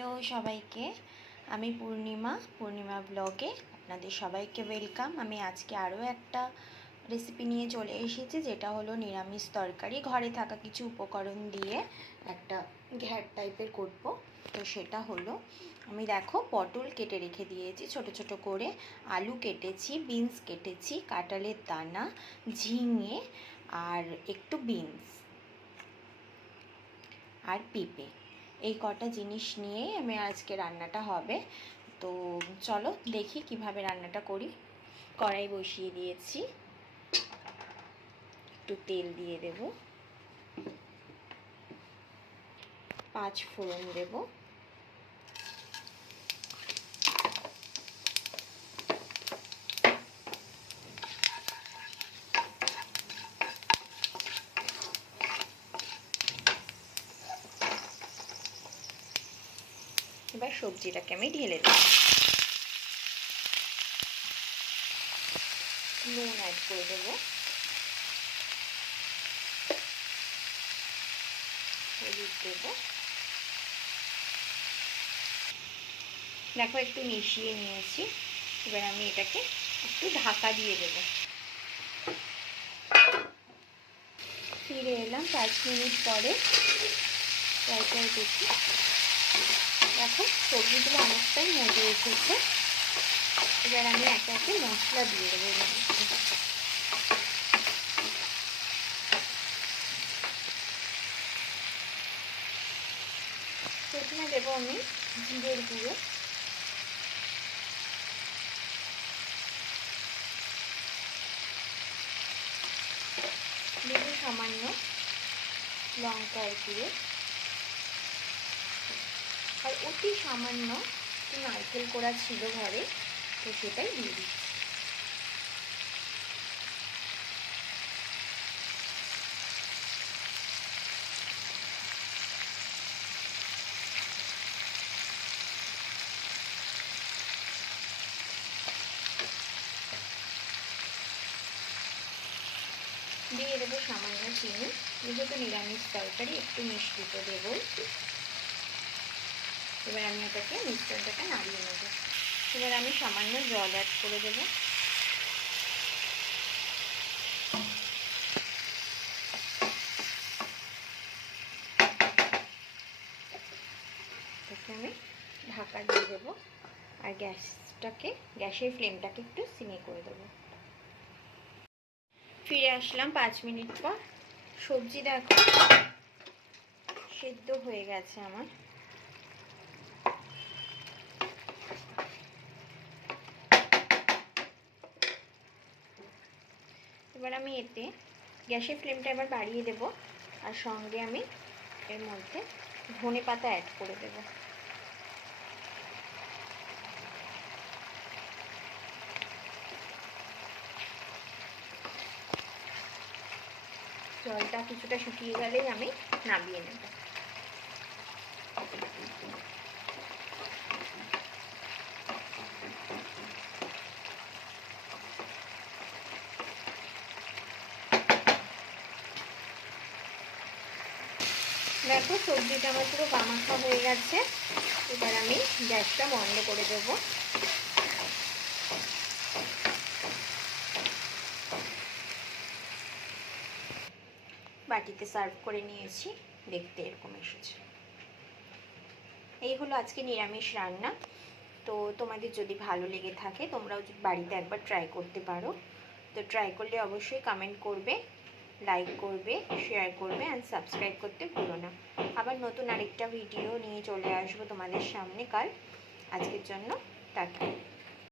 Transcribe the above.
Hello সবাইকে, আমি পূর্ণিমা ব্লগে আপনাদের সবাইকে ওয়েলকাম। আমি আজকে আরও একটা রেসিপি নিয়ে চলে এসেছি, যেটা হলো নিরামিষ তরকারি। ঘরে থাকা কিছু উপকরণ দিয়ে একটা ঘ্যাট টাইপের করব। তো সেটা হলো, আমি দেখো পটল কেটে রেখে দিয়েছি ছোট ছোট করে, আলু কেটেছি, বিনস কেটেছি, কাঁঠালের দানা, ঝিঙে আর একটু বিনস আর পেঁপে, এই কটা জিনিস নিয়েই আমি আজকে রান্নাটা হবে। তো চলো দেখি কিভাবে রান্নাটা করি। কড়াই বসিয়ে দিয়েছি, একটু তেল দিয়ে দেব, 5 ফোড়ন দেব, এবার সবজিটাকে আমি ঢেলে দেব, নুন অ্যাড করে দেব, হলুদ দেব, দেখো একটু মিশিয়ে নিয়েছি। এবার আমি এটাকে একটু ঢাকা দিয়ে দেব। ফিরে এলাম 5 মিনিট পরে, ট্রাই দেখি। দেখো সবজিগুলো অনেকটাই মজে এসেছে। এবার আমি একে একে মশলা দিয়ে দেবো। প্রথমে দেবো আমি জিরের গুঁড়ো, দেবো সামান্য লঙ্কার গুঁড়ো, আর অতি সামান্য নারকেল কোড়া ছিল ঘরে, তো সেটাই দিয়ে দিচ্ছি। দিয়ে দেবো সামান্য চিনি, যেহেতু নিরামিষ তরকারি একটু মিষ্টি তো দেবো। এবার আমি এটাকে মিশ্রণটাকে নাড়িয়ে নেব। এবার আমি সামান্য জল অ্যাড করে দেবো। এটাকে আমি ঢাকা দিয়ে দেবো, আর গ্যাসের ফ্লেমটাকে একটু সিমে করে দেবো। ফিরে আসলাম 5 মিনিট পর। সবজি দেখো সেদ্ধ হয়ে গেছে আমার। এবার আমি এতে গ্যাসের ফ্লেমটা এবার বাড়িয়ে দেব, আর সঙ্গে আমি এর মধ্যে ধনে পাতা অ্যাড করে দেব। জলটা কিছুটা শুকিয়ে গেলেই আমি নামিয়ে নেব। দেখো সবজিটা আমার পুরো গামাখা হয়ে গেছে। এবার আমি গ্যাসটা বন্ধ করে দেব। বাটিতে সার্ভ করে নিয়েছি, দেখতে এরকম এসেছে। এই হলো আজকে নিরামিষ রান্না। তো তোমাদের যদি ভালো লেগে থাকে তোমরাও বাড়িতে একবার ট্রাই করতে পারো। তো ট্রাই করলে অবশ্যই কমেন্ট করবে, লাইক করবে, শেয়ার করবে অ্যান্ড সাবস্ক্রাইব করতে ভুলো না। আবার নতুন আরেকটা ভিডিও নিয়ে চলে আসবো তোমাদের সামনে কাল। আজকের জন্য টাটা।